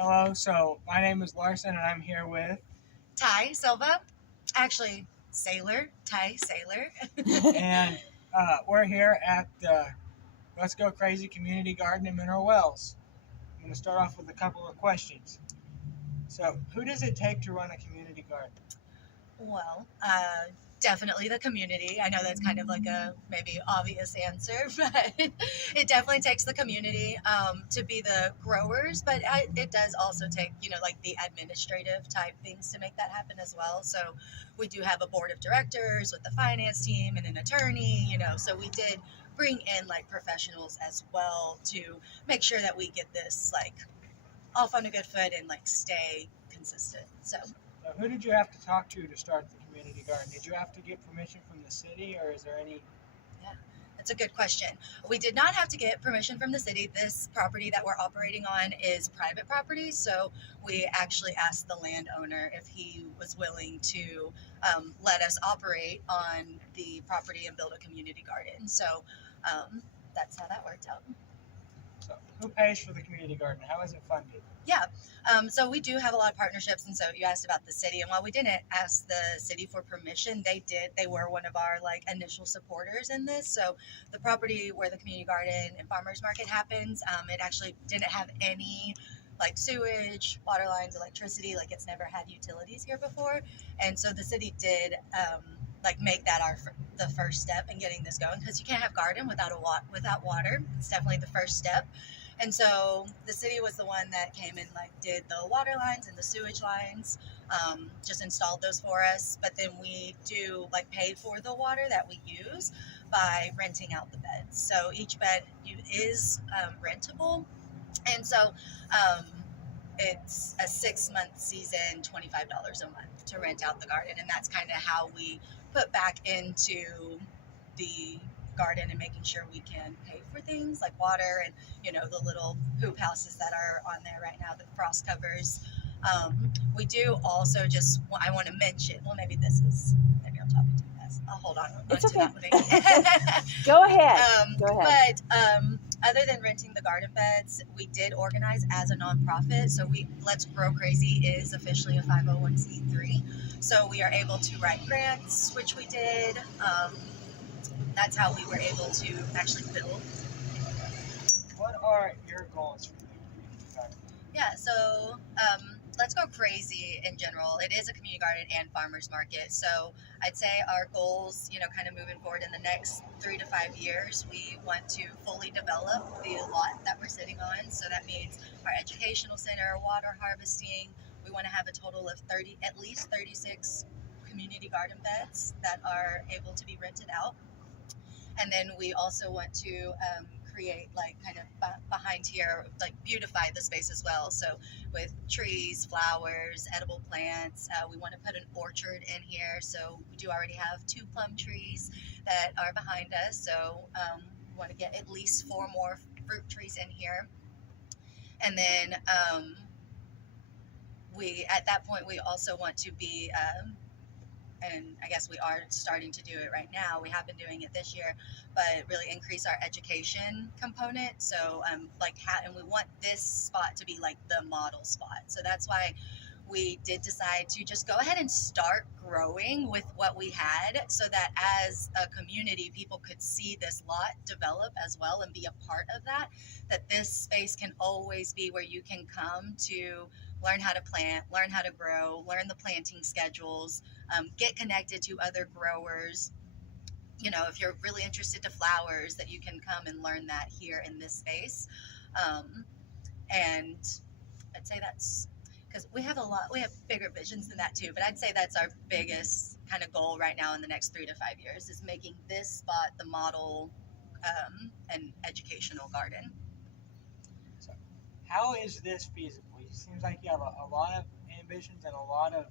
Hello, so my name is Larson and I'm here with, Ty Silva, actually Sailor, Ty Sailor. and we're here at Let's Go Crazy Community Garden in Mineral Wells. I'm going to start off with a couple of questions. So, who does it take to run a community garden? Well, definitely the community. I know that's kind of like a maybe obvious answer, but it definitely takes the community to be the growers. But it does also take, like the administrative type things to make that happen as well. So we do have a board of directors with the finance team and an attorney, so we did bring in like professionals as well to make sure that we get this like off on a good foot and like stay consistent. So So, who did you have to talk to start the community garden? Did you have to get permission from the city, or is there any? yeah, that's a good question. We did not have to get permission from the city. This property that we're operating on is private property, so we actually asked the landowner if he was willing to let us operate on the property and build a community garden. So that's how that worked out. So, who pays for the community garden? How is it funded? Yeah. So we do have a lot of partnerships, and so you asked about the city, and while we didn't ask the city for permission, they did. They were one of our like initial supporters in this. So the property where the community garden and farmers market happens, it actually didn't have any like sewage, water lines, electricity. Like it's never had utilities here before, and so the city did. Like make that the first step in getting this going because you can't have garden without water. It's definitely the first step. And so the city was the one that came and like did the water lines and the sewage lines, just installed those for us. But then we do like pay for the water that we use by renting out the beds. So each bed is rentable, and so it's a 6-month season, $25 a month to rent out the garden, and that's kind of how we put back into the garden and making sure we can pay for things like water and the little hoop houses that are on there right now, the frost covers. We do also just I want to mention, well, maybe I'm talking too fast. I'll hold on It's to okay. that one. Go ahead. Go ahead. But other than renting the garden beds, we did organize as a nonprofit. So Let's Grow Crazy is officially a 501c3. So we are able to write grants, which we did. That's how we were able to actually build. What are your goals for the community garden? Yeah, so Let's Go Crazy in general. It is a community garden and farmers market. So I'd say our goals, kind of moving forward in the next 3 to 5 years, we want to fully develop the lot that we're sitting on. So that means our educational center, water harvesting. We want to have a total of at least 36 community garden beds that are able to be rented out. And then we also want to create like kind of behind here, like beautify the space as well. So with trees, flowers, edible plants, we want to put an orchard in here. So we do already have 2 plum trees that are behind us. So we want to get at least 4 more fruit trees in here. And then at that point, we also want to be and I guess we are starting to do it right now. We have been doing it this year, but really increase our education component. So, and we want this spot to be like the model spot. So that's why we did decide to just go ahead and start growing with what we had so that as a community, people could see this lot develop as well and be a part of that this space can always be where you can come to learn how to plant, learn how to grow, learn the planting schedules, get connected to other growers. If you're really interested to flowers, that you can come and learn that here in this space. And I'd say that's because we have bigger visions than that too, but I'd say that's our biggest kind of goal right now in the next 3 to 5 years is making this spot the model and educational garden. So, how is this feasible? It seems like you have a lot of ambitions and a lot of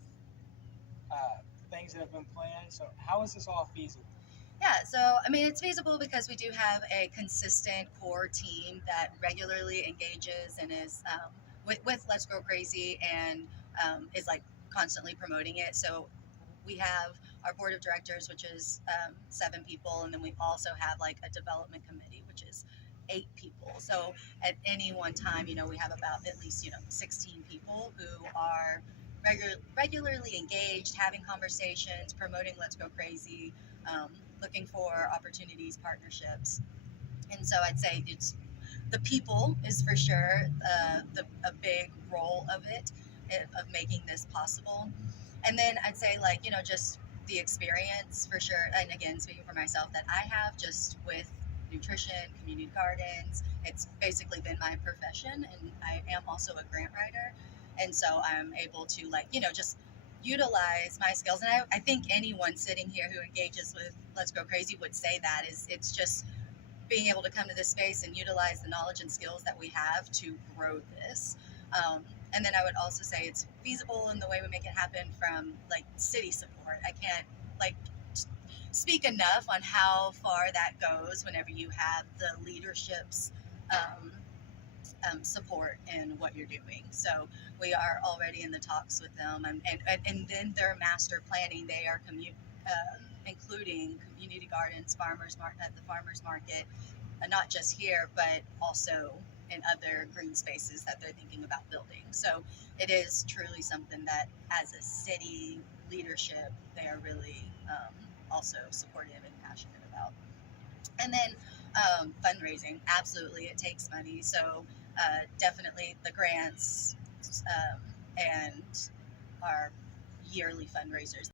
things that have been planned. So, how is this all feasible? Yeah, so I mean, it's feasible because we do have a consistent core team that regularly engages and is with Let's Grow Crazy and is like constantly promoting it. So we have our board of directors, which is 7 people, and then we also have like a development committee, which is 8 people. So at any one time, we have about at least 16 people who are regularly engaged, having conversations, promoting Let's Go Crazy, looking for opportunities, partnerships. And so I'd say it's the people is for sure a big role of it, of making this possible. And then I'd say, like, just the experience for sure. And again, speaking for myself, that I have just with nutrition, community gardens, it's basically been my profession. And I am also a grant writer. And so I'm able to, like, just utilize my skills. And I think anyone sitting here who engages with Let's Go Crazy would say that it's just being able to come to this space and utilize the knowledge and skills that we have to grow this. And then I would also say it's feasible in the way we make it happen from, like, city support. I can't, like, speak enough on how far that goes whenever you have the leadership's support in what you're doing. So we are already in the talks with them, and then their master planning, they are including community gardens, at the farmers market, not just here, but also in other green spaces that they're thinking about building. So it is truly something that, as a city leadership, they are really also supportive and passionate about. And then fundraising, absolutely, it takes money. So definitely the grants and our yearly fundraisers.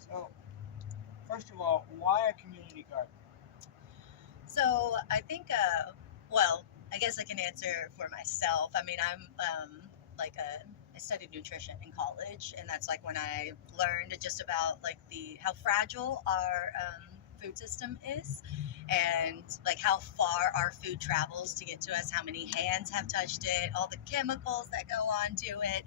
So, first of all, why a community garden? So I think, well, I guess I can answer for myself. I mean, I'm I studied nutrition in college, and that's like when I learned just about, like, how fragile our food system is, and like how far our food travels to get to us, how many hands have touched it, all the chemicals that go on to it.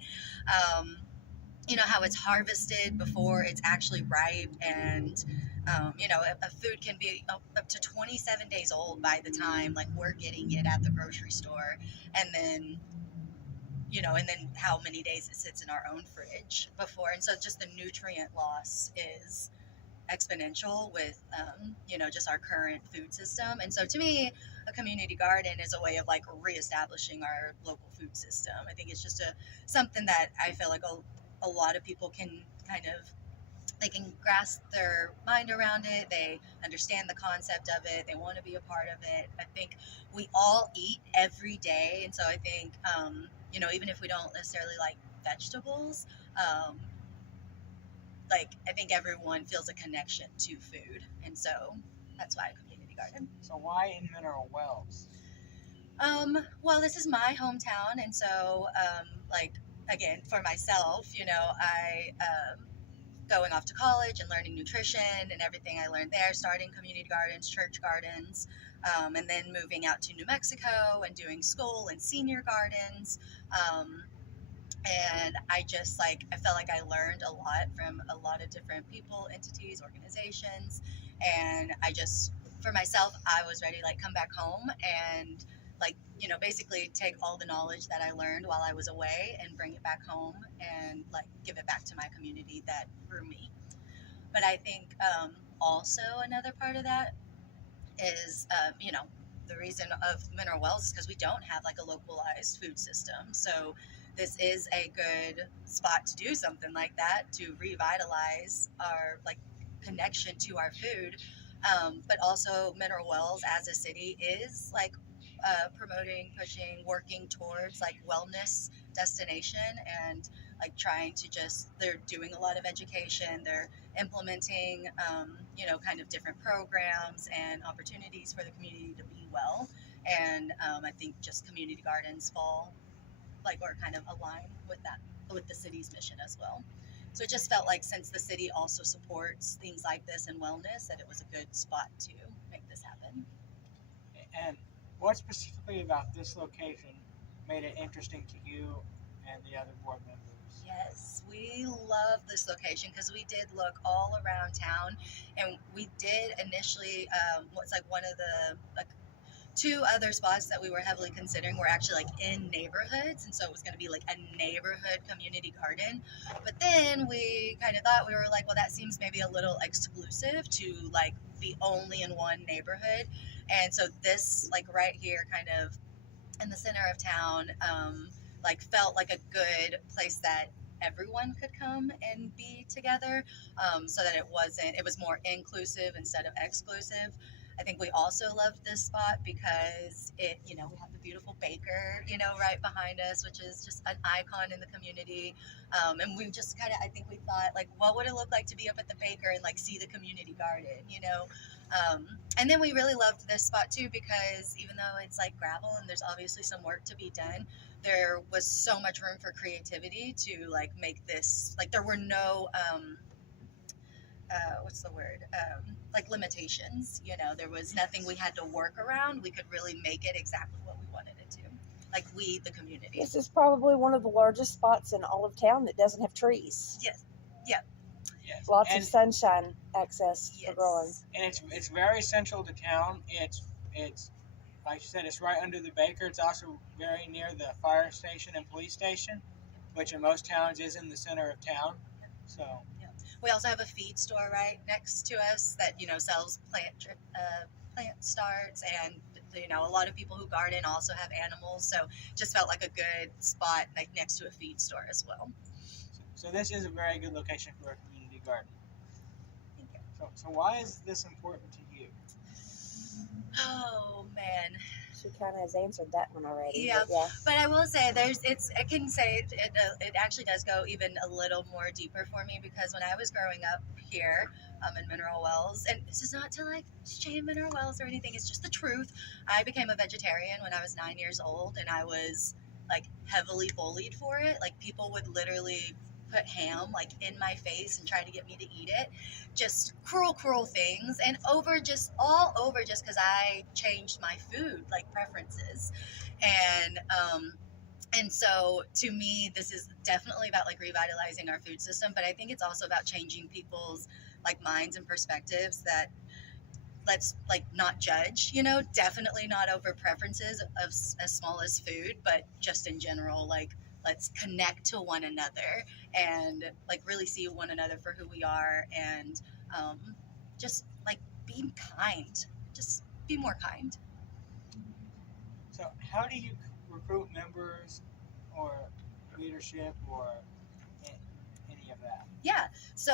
How it's harvested before it's actually ripe, and a food can be up to 27 days old by the time, like, we're getting it at the grocery store, and then how many days it sits in our own fridge before. And so just the nutrient loss is exponential with just our current food system. And so to me, a community garden is a way of, like, reestablishing our local food system. I think it's just something that I feel like a lot of people can they can grasp their mind around it. They understand the concept of it. They want to be a part of it. I think we all eat every day. And so I think, even if we don't necessarily like vegetables, I think everyone feels a connection to food. And so that's why a community garden. So why in Mineral Wells? Well, this is my hometown. And so, again, for myself, I, going off to college and learning nutrition and everything I learned there, starting community gardens, church gardens, and then moving out to New Mexico and doing school and senior gardens. And I just, I felt like I learned a lot from a lot of different people, entities, organizations. And I just, for myself, I was ready to, come back home and, basically take all the knowledge that I learned while I was away and bring it back home and, give it back to my community that grew me. But I think also another part of that is, the reason of Mineral Wells is because we don't have, a localized food system. So this is a good spot to do something like that, to revitalize our, connection to our food. But also Mineral Wells as a city is, promoting, pushing, working towards, wellness destination, and trying to they're doing a lot of education. They're implementing kind of different programs and opportunities for the community to be well. And I think just community gardens fall or kind of align with that, with the city's mission as well. So it just felt like, since the city also supports things like this and wellness, that it was a good spot to make this happen. And what specifically about this location made it interesting to you and the other board members? Yes, we love this location because we did look all around town, and we did initially, what's one of the two other spots that we were heavily considering were actually in neighborhoods, and so it was going to be a neighborhood community garden. But then we kind of thought, we were well, that seems maybe a little exclusive to be only in one neighborhood. And so this, like right here, kind of in the center of town, like felt like a good place that everyone could come and be together, so that it was more inclusive instead of exclusive. I think we also loved this spot because it, we have the beautiful baker, right behind us, which is just an icon in the community. And we just kind of, I think we thought, like, what would it look like to be up at the baker and like see the community garden, And then we really loved this spot too because even though it's like gravel and there's obviously some work to be done, there was so much room for creativity to like make this, like there were no what's the word, like limitations. There was nothing we had to work around. We could really make it exactly what we wanted it to, like we, the community. This is probably one of the largest spots in all of town that doesn't have trees. Yes. Yeah. Yes. Lots of sunshine access for growing. And it's very central to town. It's like you said, it's right under the baker. It's also very near the fire station and police station, which in most towns is in the center of town. So we also have a feed store right next to us that sells plant starts, and a lot of people who garden also have animals, so just felt like a good spot like next to a feed store as well. So this is a very good location for a community garden. Thank you. So why is this important to you? Oh man, she kind of has answered that one already. Yeah, but I will say it actually does go even a little more deeper for me, because when I was growing up here in Mineral Wells, and this is not to like shame Mineral Wells or anything, it's just the truth. I became a vegetarian when I was 9 years old, and I was like heavily bullied for it. Like people would literally put ham like in my face and try to get me to eat it. Just cruel things, and all over just because I changed my food like preferences. And so to me, this is definitely about like revitalizing our food system, but I think it's also about changing people's like minds and perspectives, that let's like not judge, definitely not over preferences of as small as food, but just in general, like let's connect to one another and like really see one another for who we are, and just like being kind, just be more kind. So how do you recruit members or leadership or any of that? Yeah, so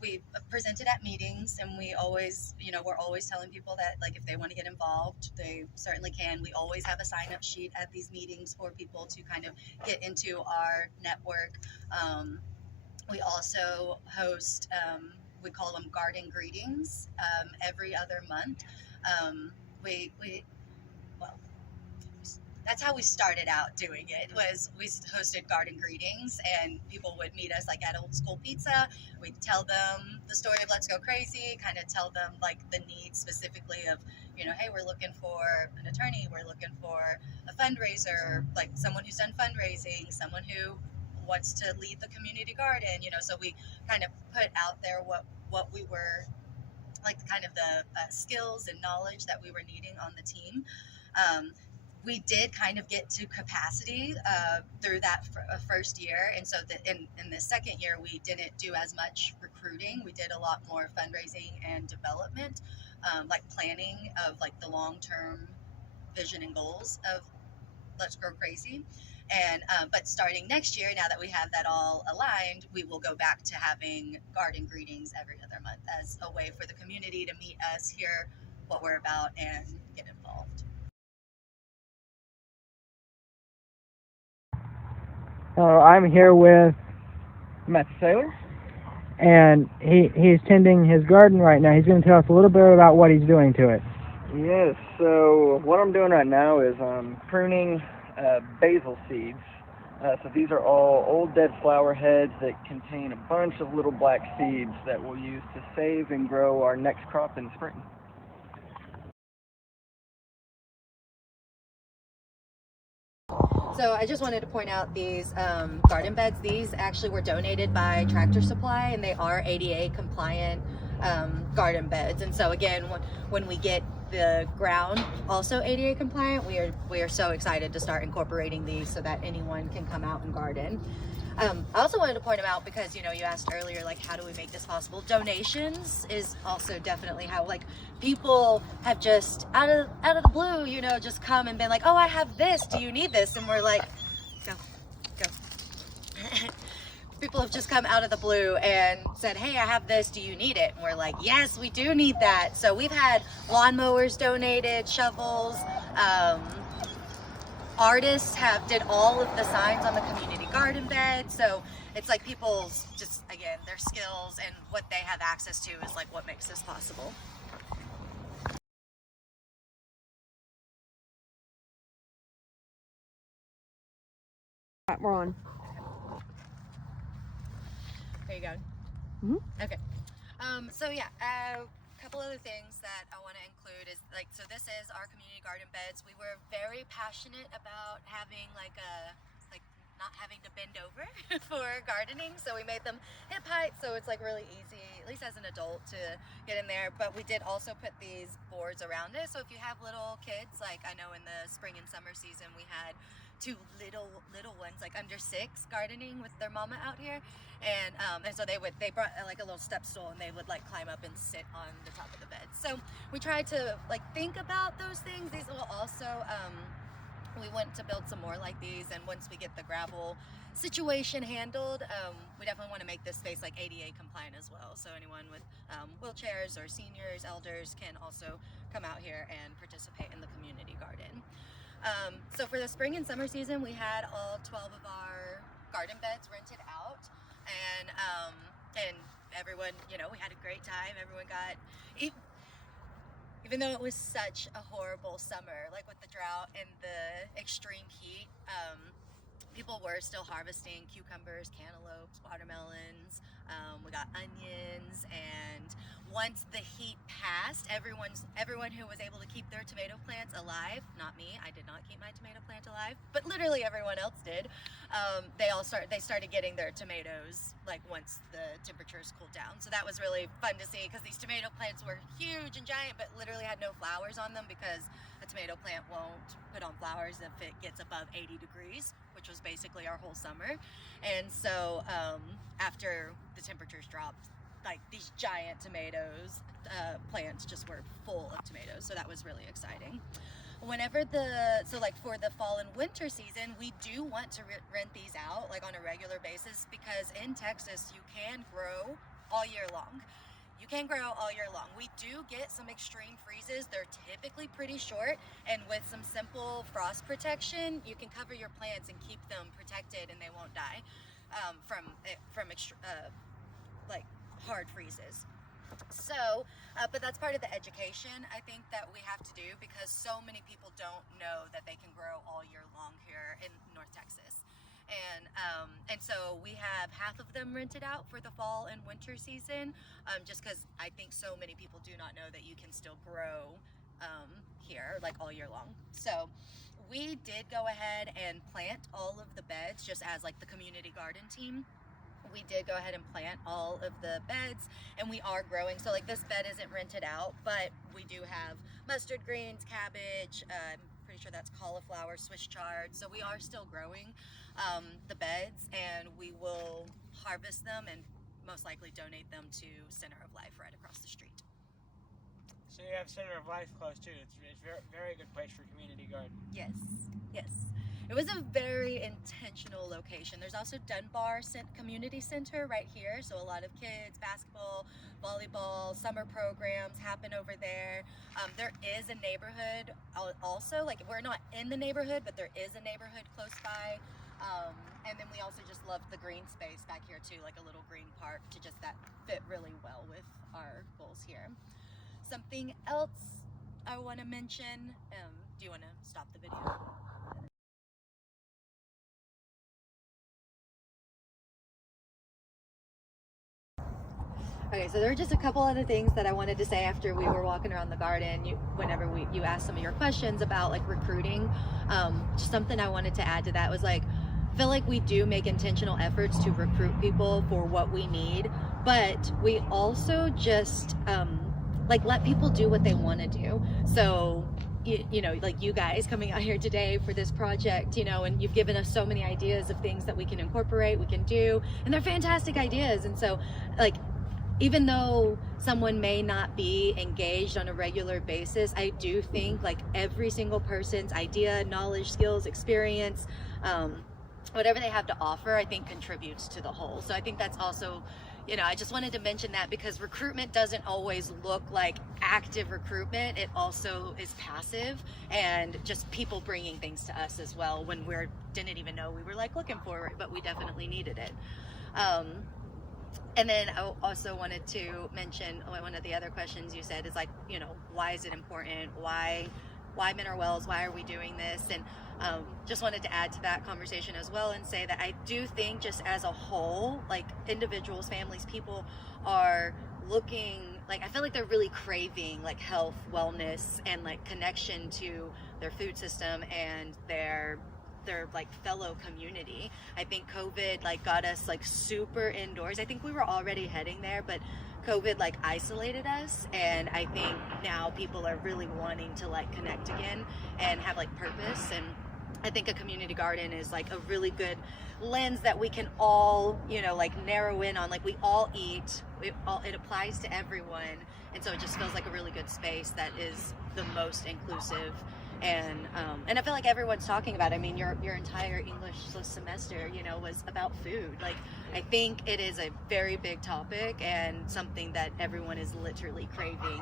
we presented at meetings, and we always, we're always telling people that like if they want to get involved, they certainly can. We always have a sign-up sheet at these meetings for people to kind of get into our network. We also host, we call them garden greetings, every other month. That's how we started out doing it, was we hosted garden greetings, and people would meet us like at Old School Pizza. We'd tell them the story of Let's Go Crazy, kind of tell them like the needs specifically of, hey, we're looking for an attorney, we're looking for a fundraiser, like someone who's done fundraising, someone who wants to lead the community garden, so we kind of put out there what we were, like kind of the skills and knowledge that we were needing on the team. We did kind of get to capacity through that first year, and so in the second year we didn't do as much recruiting. We did a lot more fundraising and development, like planning of like the long-term vision and goals of Let's Grow Crazy. And but starting next year, now that we have that all aligned, we will go back to having garden greetings every other month as a way for the community to meet us, hear what we're about, and get involved. I'm here with Matthew Saylor, and he's tending his garden right now. He's going to tell us a little bit about what he's doing to it. Yes, so what I'm doing right now is I'm pruning basil seeds. So these are all old dead flower heads that contain a bunch of little black seeds that we'll use to save and grow our next crop in the spring. So I just wanted to point out these garden beds. These actually were donated by Tractor Supply, and they are ADA compliant garden beds. And so again, when we get the ground also ADA compliant, we are so excited to start incorporating these so that anyone can come out and garden. I also wanted to point them out because, you know, you asked earlier, like, how do we make this possible? Donations is also definitely how, like, people have just out of the blue, you know, just come and been like, oh, I have this. Do you need this? And we're like, go. People have just come out of the blue and said, hey, I have this. Do you need it? And we're like, yes, we do need that. So we've had lawnmowers donated, shovels. Artists did all of the signs on the community garden bed. So it's like people's, just again, their skills and what they have access to is like what makes this possible. Right, we're on. There you go. Okay. So yeah, a couple other things that I want to include is like, so this is our community garden beds. We were very passionate about having like not having to bend over for gardening, so we made them hip height, so it's like really easy, at least as an adult, to get in there. But we did also put these boards around it, so if you have little kids, like I know in the spring and summer season we had two little ones like under 6 gardening with their mama out here, and so they brought like a little step stool and they would like climb up and sit on the top of the bed. So we tried to like think about those things. These will also we want to build some more like these, and once we get the gravel situation handled, we definitely want to make this space like ADA compliant as well, so anyone with wheelchairs or seniors, elders can also come out here and participate in the community garden. So for the spring and summer season, we had all 12 of our garden beds rented out, and everyone, you know, we had a great time. Everyone got, even though it was such a horrible summer, like with the drought and the extreme heat, people were still harvesting cucumbers, cantaloupes, watermelons. We got onions, and once the heat passed, everyone who was able to keep their tomato plants alive, not me, I did not keep my tomato plant alive, but literally everyone else did. They started getting their tomatoes like once the temperatures cooled down. So that was really fun to see, because these tomato plants were huge and giant, but literally had no flowers on them, because a tomato plant won't put on flowers if it gets above 80 degrees, which was basically our whole summer. And so after the temperatures dropped, like these giant tomatoes, plants just were full of tomatoes. So that was really exciting. So like for the fall and winter season, we do want to rent these out like on a regular basis, because in Texas you can grow all year long. You can grow all year long. We do get some extreme freezes. They're typically pretty short, and with some simple frost protection, you can cover your plants and keep them protected, and they won't die from like hard freezes. So, but that's part of the education I think that we have to do, because so many people don't know that they can grow all year long here in North Texas. And so we have half of them rented out for the fall and winter season, just because I think so many people do not know that you can still grow here like all year long. So we did go ahead and plant all of the beds just as like the community garden team. We did go ahead and plant all of the beds, and we are growing. So like this bed isn't rented out, but we do have mustard greens, cabbage, I'm pretty sure that's cauliflower, Swiss chard. So we are still growing the beds, and we will harvest them and most likely donate them to Center of Life right across the street. So you have Center of Life close too. It's very, very good place for community garden. Yes, yes. It was a very intentional location. There's also Dunbar Community Center right here. So a lot of kids, basketball, volleyball, summer programs happen over there. There is a neighborhood also, like we're not in the neighborhood, but there is a neighborhood close by. And then we also just love the green space back here too, like a little green park to just that fit really well with our goals here. Something else I want to mention, do you want to stop the video? Okay, so there are just a couple other things that I wanted to say after we were walking around the garden. Whenever you asked some of your questions about like recruiting, just something I wanted to add to that was like, I feel like we do make intentional efforts to recruit people for what we need, but we also just like let people do what they want to do. So you know, like you guys coming out here today for this project, you know, and you've given us so many ideas of things that we can incorporate, we can do, and they're fantastic ideas. And so, like, even though someone may not be engaged on a regular basis, I do think like every single person's idea, knowledge, skills, experience, whatever they have to offer, I think contributes to the whole. So I think that's also, you know, I just wanted to mention that because recruitment doesn't always look like active recruitment. It also is passive and just people bringing things to us as well when we didn't even know we were like looking for it, but we definitely needed it. And then I also wanted to mention one of the other questions you said is like, you know, why is it important? Why Mineral Wells? Why are we doing this? And just wanted to add to that conversation as well and say that I do think just as a whole, like individuals, families, people are looking, like I feel like they're really craving like health, wellness, and like connection to their food system and their like fellow community. I think COVID like got us like super indoors. I think we were already heading there, but COVID like isolated us, and I think now people are really wanting to like connect again and have like purpose. And I think a community garden is like a really good lens that we can all, you know, like narrow in on. Like we all eat, it applies to everyone, and so it just feels like a really good space that is the most inclusive. And I feel like everyone's talking about it. I mean, your entire English semester, you know, was about food. Like, I think it is a very big topic and something that everyone is literally craving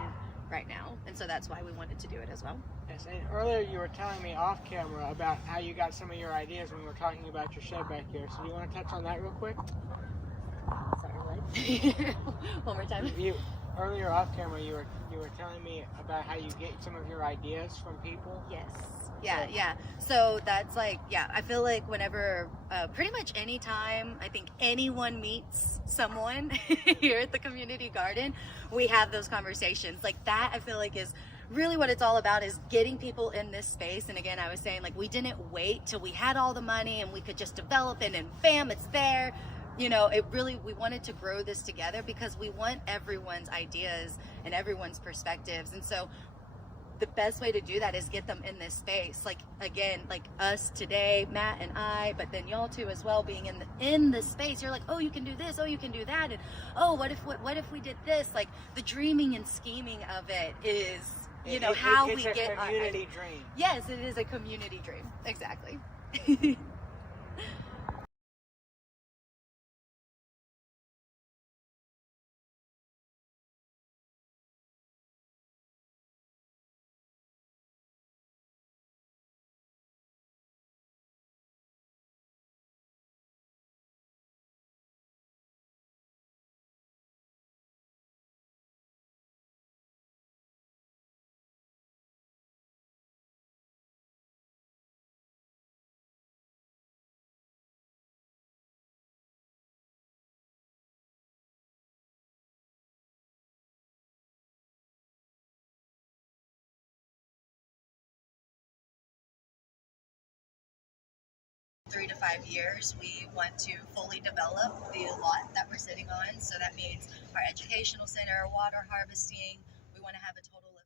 right now. And so that's why we wanted to do it as well. Yes, and earlier you were telling me off camera about how you got some of your ideas when we were talking about your shed back here. So you want to touch on that real quick? Is that right? One more time. Earlier off camera, you were telling me about how you get some of your ideas from people. Yes. Yeah. So that's like, yeah, I feel like whenever, pretty much any time I think anyone meets someone here at the community garden, we have those conversations. Like that, I feel like is really what it's all about, is getting people in this space. And again, I was saying like we didn't wait till we had all the money and we could just develop it and bam, it's there. You know, we wanted to grow this together because we want everyone's ideas and everyone's perspectives. And so the best way to do that is get them in this space. Like, again, like us today, Matt and I, but then y'all too as well, being in the space. You're like, oh, you can do this. Oh, you can do that. And oh, what if we did this? Like the dreaming and scheming of it is, you know, how we get a community dream. Yes, it is a community dream. Exactly. Three to 5 years, we want to fully develop the lot that we're sitting on. So that means our educational center, water harvesting. We want to have a total of